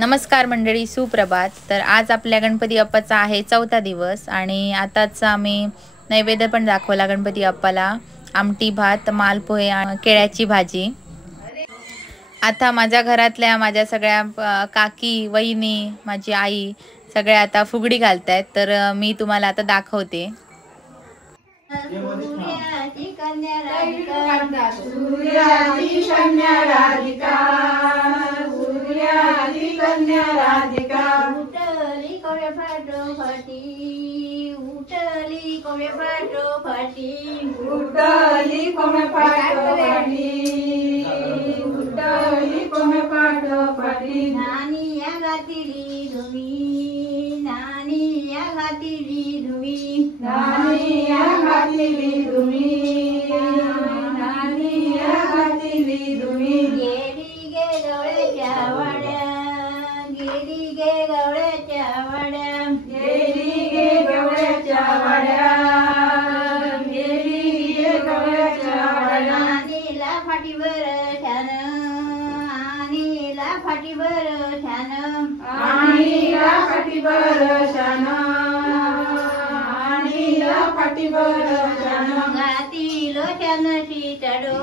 नमस्कार मंडळी, सुप्रभात. तर आज आपल्या गणपती बाप्पाचा आहे 4था दिवस आणि आताच आम्ही नैवेद्य पण दाखवला गणपती बाप्पाला. आमटी, भात, मालपोहे आणि केळ्याची भाजी. आता माझ्या घरातल्या माझ्या सगळ्या काकी, वहिनी, माझी आई सगळ्या आता फुगडी घालतायत. तर मी तुम्हाला आता दाखवते. सूर्याची कन्या राधिका, सूर्याची कन्या राधिका, सूर्याची कन्या राधिका. उठली कोळे फाटो फाटी, उठली कोळे फाटो फाटी, उठली कोळे फाटो फाटी, उठली कोळे फाटो फाटी. नानी या गातीली धुमी, नानी या गातीली धुमी, नानी या गातीली धुमी, नानी या गातीली धुमी. गेली गे गवळ्याच्या वाड्या, गेली गे गवळ्याच्या वाड्या, गेली गे गवळ्याच्या वाड्या, गेली गे गवळ्याच्या वाड्या. नानीला फाटीवर छान, आणीला फाटीवर छान, आणीला फाटीवर छान, आणीला फाटीवर छान. घातीलो छान शितडो,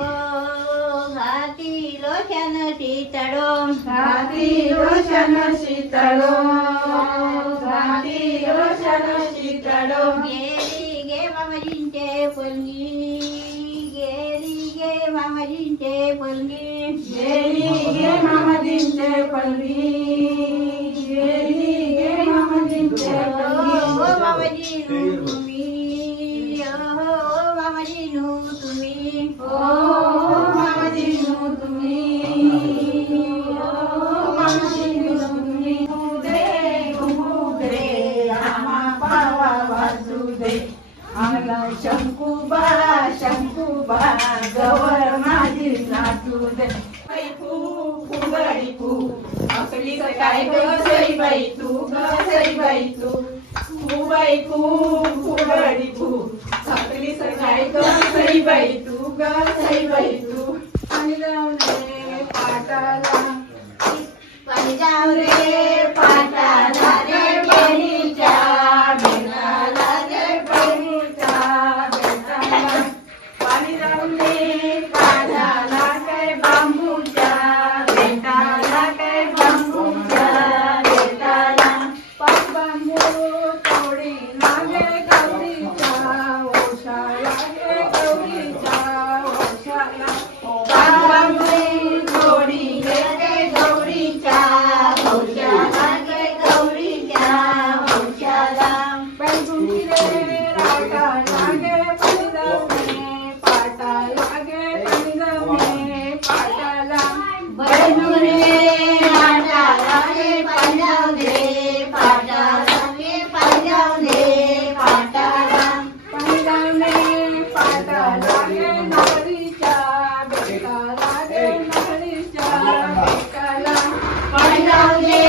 घातीलो छान शितडो, घातीलो छान शितडो, घातीलो छान शितडो. गेली गे मामाजींचे पलगी, गेली गे मामाजींचे पलगी, गेली गे मामाजींचे पलगी, गेली गे मामाजींचे पलगी. ओ मामाजीनू तुम्ही, ओ मामाजीनू तुम्ही, ओ मामाजीनू तुम्ही, ओ मामाजीनू तुम्ही. घुमुदे आम्हा पावा वाजू दे, आला शंकुबा शंकुबा गवर माझी नाचू दे. फुगडी फू आपली काय ग सईबाई तू, ग सईबाई तू, फुबाई फू फुगडी फू आपली काय ग सईबाई तू, ग सईबाई तू. पाणी जाऊ रे पाटाला, पाणी जाऊ रे पाटाला रे बहिणीच्या बेटाला, रे बहिणीच्या बेटाला. पाणी जाऊ रे पाटाला काय बांबूच्या बेटाला, काय बांबूच्या बेटाला. पाच बांबू तोडी लागे गौरीच्या ओशाला, गे गौरीच्या ओशाला. पाच बांबू तोडी गे गौरीच्या ओशाला, गे गौरीच्या ओशाला. पैगुंडी रे रागा लागे पाणी जाऊ रे पाटाला, गे पाणी जाऊ रे पाटाला. बहिणू रे पाटाला गे पाणी जाऊ दे पाटाला, गे पाणी जाऊ दे पाटाला. पाणी जाऊ रे पाटाला गे नवरीच्या बेटाला, गे नवरीच्या बेटाला. पाणी जाऊ दे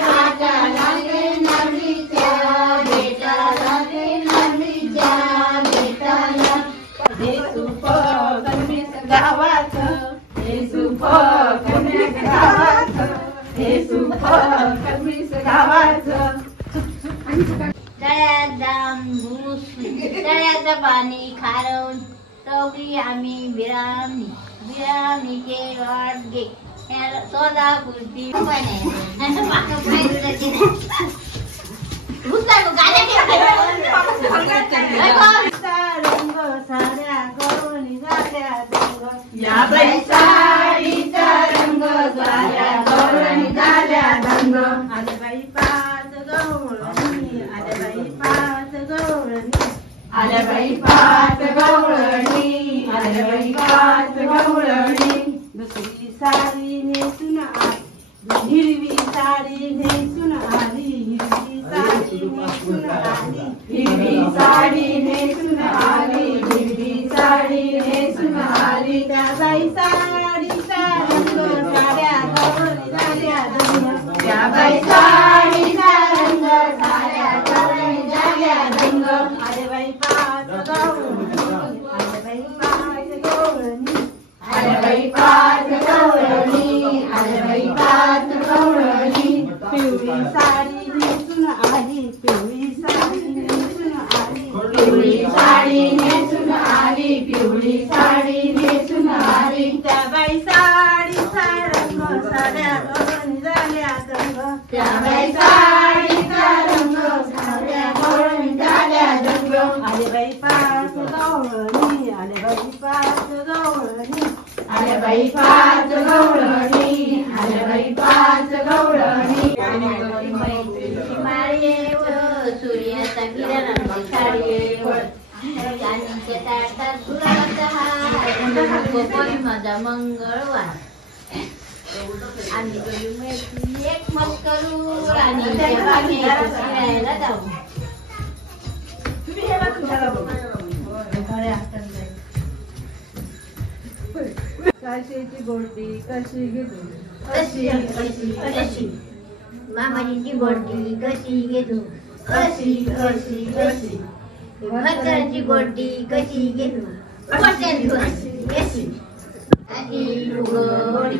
पाटाला गे नवरीच्या बेटाला, गे नवरीच्या बेटाला. हे सुप गणेश गावाचं, हे सुप गणेश गावाचं, हे सुप गणेश गावाचं. तळ्यात जाम घुस, तळ्याचं पाणी खारवून चौकी आम्ही बिरामी, बिरामीचे वाट गे सोलापूरची रंग साड्या गवळणी झाल्या रंग, या बाई साडीचा रंग साड्या गवळणी झाल्या रंग. आले बाई पाच गवळणी, आले बाई पाच गवळणी, आले बाई पाच गवळणी, आले बाई पाच गवळणी. दुसरी साडी नेसून आली, हिरवी साडी नेसून आली, हिरवी साडी नेसून आली, हिरवी साडी नेसून आली, हिरवी साडी नेसून आली. त्या बाई साडीचा रंग साड्या गवळणी झाल्या रंग, त्या बाई साडीचा रंग साड्या गवळणी झाल्या रंग. आले बाई पाच गवळणी, आले बाई पाच गवळणी, आले बाई पाच गवळणी, आले बाई पाच गवळणी. पिवळी साडी नेसून आली पिवळी साडी नेसून आली पिवळी साडी नेसून आली पिवळी साडी नेसून आली त्या बाई साडीचा रंग साड्या गवळणी झाल्या रंग त्या बाई साडीचा रंग साड्या गवळणी झाल्या रंग आले बाई पाच गवळणी आले बाई पाच गवळणी आले बाई पाच गवळणी आले बाई पाच गवळणी माळेवर सूर्याचा किरणांची साडीवर राणीच्या ताटात गुलाबाचा हार माझा मंगळवार आम्ही दोघी मैत्रिणी एक मत करू राणीच्या बागेत फिरायला जाऊ काशीची बोटी कशी घेतो कशी कशी कशी मामाजीची बोटी कशी घेतो कशी कशी कशी भद्राची बोटी कशी घेतो कशी कशी लुगोडी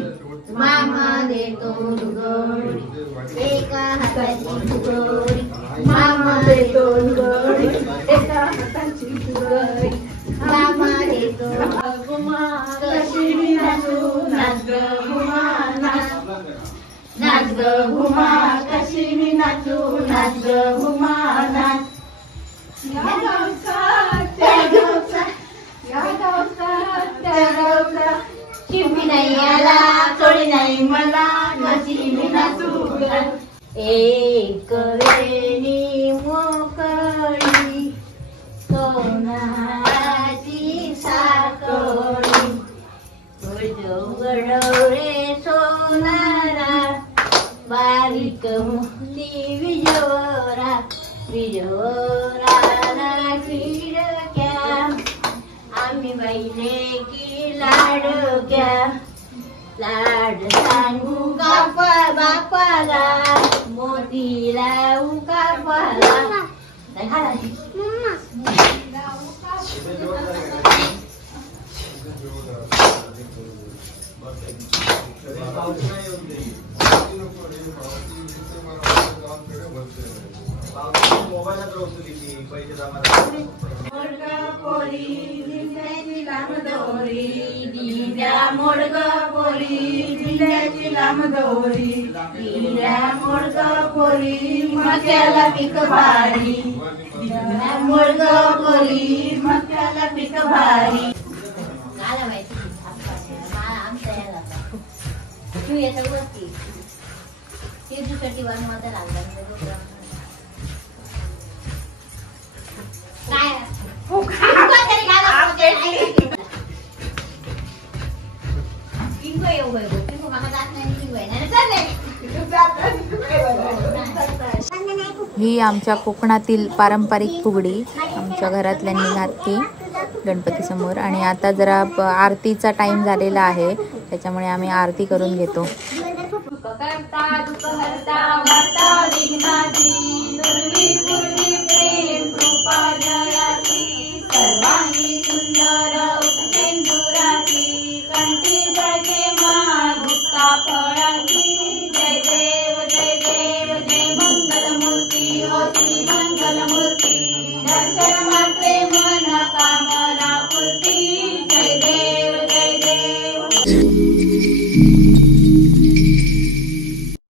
मामा देतो लुगोडी एका हाताची लुगोडी मामा देतो लुगोडी एका हाताची लुगोडी मामा देतो घुमा कशी नाचू नाच ग घुमा नाच नाच ग घुमा कशी मी नाचू नाच ग घुमा नाच या गावचा त्या गावचा या गावचा त्या गावचा शिवमी नाही आला चोळी नाही मला नाची मी नाचू एक वेणी मोकळी सोनाची साखळी गडवळे सोनारा बारीक मुक्ती विजोरा विजोरा खिडक्या आम्ही बाईले की लाडक्या लाड सांगू का बापाला मोती लावू का पाला मोडग पोरी दिल्याची लांबदोरी दिल्या मोडग पोरी मक्याला पीक भारी मोडग पोरी मक्याला पीक भारी मला माहिती आमच्या तू येतं वरती ते दुसरी वर मध्ये लागला काय ही आमच्या कोकणातील पारंपरिक फुगडी आमच्या घरातल्यांनी घातली गणपती समोर आणि आता जरा आरतीचा टाइम झालेला आहे त्याच्यामुळे आम्ही आरती करून घेतो.